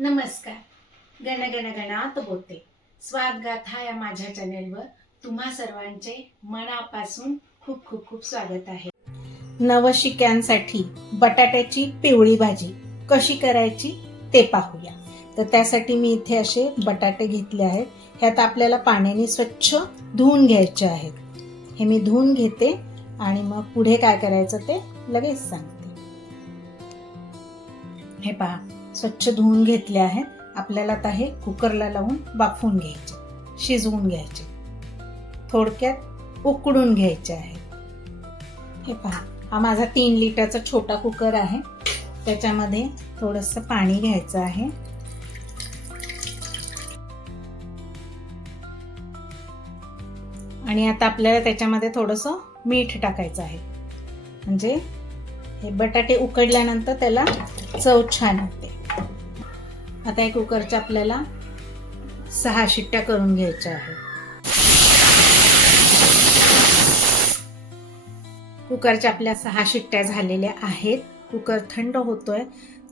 नमस्कार. गण गण गणात बोलते स्वादगाथा या माझ्या चॅनेलवर तुम्हा सर्वांचे मनापासून खूप खूप खूप स्वागत आहे. नवशिक्यांसाठी बटाट्याची पिवळी भाजी कशी करायची ते पाहूया. तर त्यासाठी मी इथे असे बटाटे घेतले आहेत. ह्यात आपल्याला पाण्याने स्वच्छ धुवून घ्यायचे आहेत. हे मी धुवून घेते आणि मग पुढे काय करायचं ते लगेच सांगते. हे पहा. स्वच्छ धुवून घेतले आहेत. आपल्याला आता हे कुकरला लावून वाफवून घ्यायचे शिजवून घ्यायचे. थोडक्यात उकडून घ्यायचे आहे. हे पहा हा माझा तीन लिटरचा छोटा कुकर आहे. त्याच्यामध्ये थोडंसं पाणी घ्यायचं आहे. आणि आता आपल्याला त्याच्यामध्ये थोडंसं मीठ टाकायचं आहे. म्हणजे हे बटाटे उकडल्यानंतर त्याला चव छान होते. आता या कुकरच्या आपल्याला सहा शिट्ट्या करून घ्यायच्या आहे कुकरच्या आपल्या सहा शिट्ट्या झालेल्या आहेत. कुकर थंड होतोय.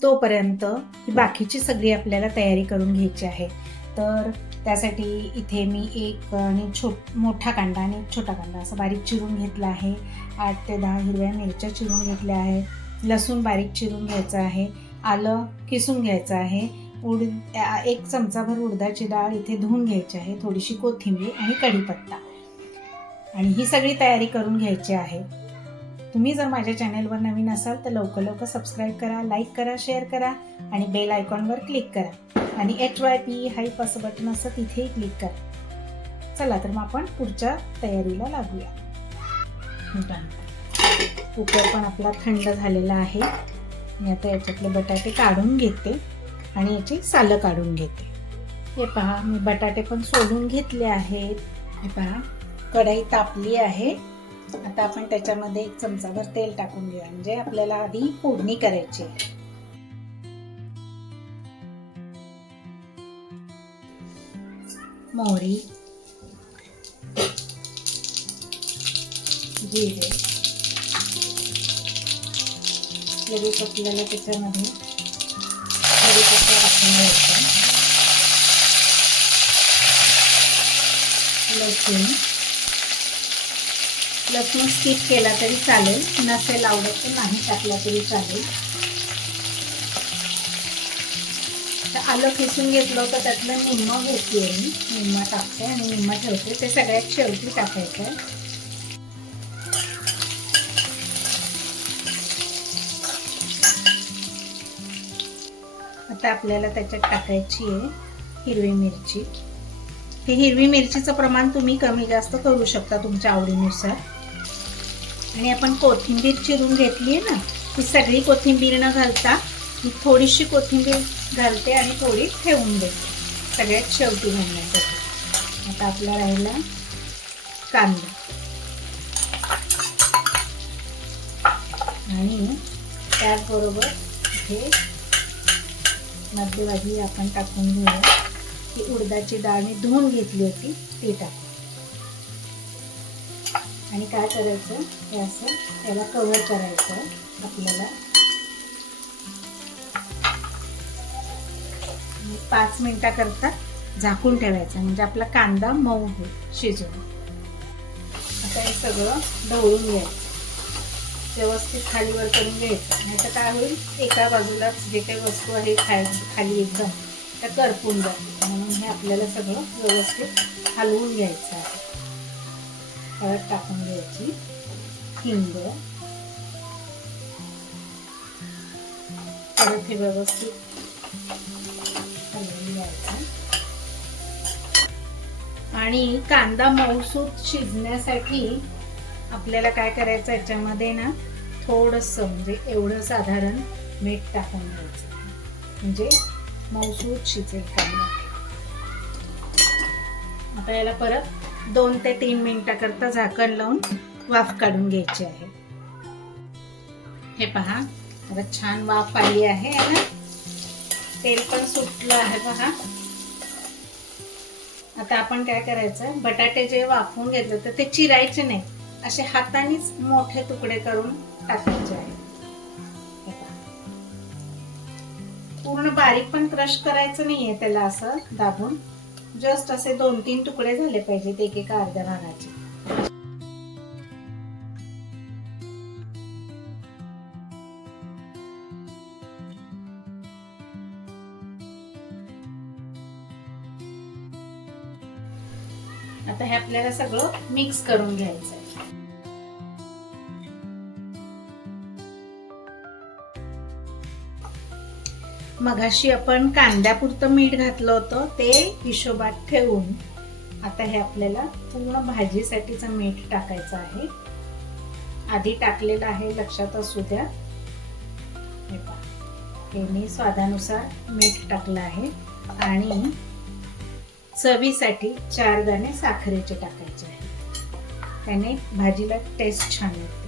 तोपर्यंत ही बाकीची सगळी आपल्याला तयारी करून घ्यायची आहे. तर त्यासाठी इथे मी एक आणि छोट मोठा कांदा आणि एक छोटा कांदा असं बारीक चिरून घेतला आहे. आठ ते दहा हिरव्या मिरच्या चिरून घेतल्या आहेत. लसूण बारीक चिरून घ्यायचं आहे. आलं किसून घ्यायचं आहे. उड एक चमचाभर उडदाची डाळ इथे धुवून घ्यायची आहे थोडीशी कोथिंबीर आणि कढीपत्ता. आणि ही सगळी तयारी करून घ्यायची आहे. तुम्ही जर माझ्या चॅनेलवर नवीन असाल तर लवकर लवकर सबस्क्राईब करा लाईक करा शेअर करा आणि बेल आयकॉनवर क्लिक करा. आणि एच वाय पी हाईप असं बटन असं तिथेही क्लिक करा. चला तर मग आपण पुढच्या तयारीला लागूया. कुकर पण आपला थंड झालेला आहे. मी आता याच्यातले बटाटे काढून घेते. आणि याची सालं काढून घेते. हे पहा मी बटाटे पण सोलून घेतले आहेत. हे पहा कढई तापली आहे. आता आपण त्याच्यामध्ये एक चमचाभर तेल टाकून घेऊया म्हणजे आपल्याला आधी फोडणी करायची आहे. मोहरी जिरे. लगेच आपल्याला त्याच्यामध्ये कढीपत्ता लसूण लसूण स्किप केला तरी चालेल. नसेल आवडत तर नाही टाकला तरी चालेल. तर आलं खिसून घेतलं होतं त्यातलं निम्मा घेतली आहे मी. निम्मा टाकते आणि निम्मा ठेवते. ते सगळ्यात शेवटी टाकायचं आहे. आता आपल्याला त्याच्यात टाकायची आहे हिरवी मिरची. हे हिरवी मिरचीचं प्रमाण तुम्ही कमी जास्त करू शकता तुमच्या आवडीनुसार. आणि आपण कोथिंबीर चिरून घेतली आहे ना ती सगळी कोथिंबीर न घालता मी थोडीशी कोथिंबीर घालते आणि थोडी ठेवून देते. सगळ्यात शेवटी घालण्यासाठी. आता आपला राहिला कांदा. आणि त्याचबरोबर हे मध्यभागी आपण टाकून घेऊया. ती उडदाची डाळ मी धुवून घेतली होती ती टाकू आणि काय करायचं? हे असं त्याला कव्हर करायचं. आपल्याला पाच मिनिटाकरता झाकून ठेवायचं. म्हणजे आपला कांदा मऊ होईल शिजून. आता हे सगळं ढवळून घ्यायचं. व्यवस्थित खालीवर करून घ्यायचं. नाही तर काय होईल एका बाजूलाच जे काही वस्तू आहे खाय खाली एकदम त्या करपून जातील म्हणून हे आपल्याला सगळं व्यवस्थित हलवून घ्यायचं आहे. हळद टाकून घ्यायची हिंग. परत हे व्यवस्थित हलवून घ्यायचं. आणि कांदा मऊसूत शिजण्यासाठी आपल्याला काय करायचं याच्यामध्ये ना थोडंसं म्हणजे एवढं साधारण मीठ टाकून घ्यायचं. म्हणजे मऊसूत शिजेल कांदा आता याला परत दोन ते तीन मिनिटाकरता झाकण लावून वाफ काढून घ्यायची आहे. हे पहा आता छान वाफ आली आहे. ना तेल पण सुटलं आहे पहा आता आपण काय करायचं बटाटे जे वाफवून घेतले तर ते चिरायचे नाही. असे हातानेच मोठे तुकडे करून टाकायचे आहे. पूर्ण पूर्ण बारीक पण क्रश करायचं नाहीये त्याला असं दाबून. जस्ट असे दोन तीन तुकडे झाले पाहिजेत एक एका अर्ध्या भागाचे. आता हे आपल्याला सगळं मिक्स करून घ्यायचं आहे मगाशी आपण कांद्यापुरतं मीठ घातलं होतं ते हिशोबात ठेवून आता हे आपल्याला पूर्ण भाजीसाठीचं मीठ टाकायचं आहे. आधी टाकलेलं आहे लक्षात असू द्या. हे हे मी स्वादानुसार मीठ टाकलं आहे आणि चवीसाठी चार दाणे साखरेचे टाकायचे आहे त्याने भाजीला टेस्ट छान येते.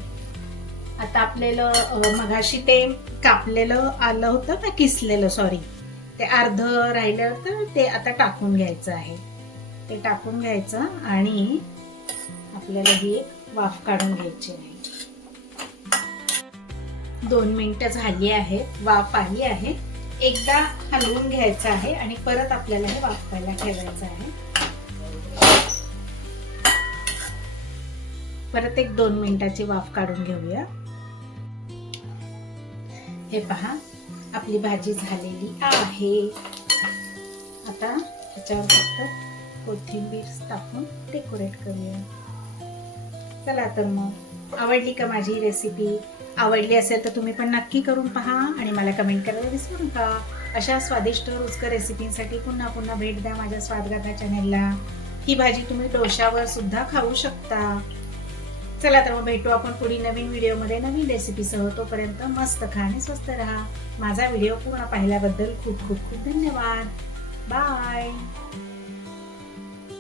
आता आपल्याला मघाशी मगाशी ते कापलेलं आलं होतं ना किसलेलं सॉरी ते अर्ध राहिलं होतं ते आता टाकून घ्यायचं आहे. ते टाकून घ्यायचं आणि आपल्याला ही वाफ काढून घ्यायची आहे. दोन मिनिटं झाली आहेत वाफ आली आहे. एकदा हलवून घ्यायचं आहे आणि परत आपल्याला हे वाफवायला ठेवायचं आहे. परत एक दोन मिनिटाची वाफ काढून घेऊया. हे पहा आपली भाजी झालेली आहे. आता त्याच्यावर फक्त कोथिंबीर टाकून डेकोरेट करूया. चला तर मग आवडली का माझी रेसिपी आवडली असेल तर तुम्ही पण नक्की करून पहा आणि मला कमेंट करायला विसरू नका. अशा स्वादिष्ट रुचकर रेसिपींसाठी पुन्हा पुन्हा भेट द्या माझ्या स्वादगाथा चॅनेलला ही भाजी तुम्ही डोशावर सुद्धा खाऊ शकता. चला तर मग भेटू आपण पुढील नवीन व्हिडिओमध्ये नवीन रेसिपीसह. तोपर्यंत मस्त खा आणि स्वस्त राहा. माझा व्हिडिओ पूर्ण पाहिल्याबद्दल खूप खूप खूप धन्यवाद. बाय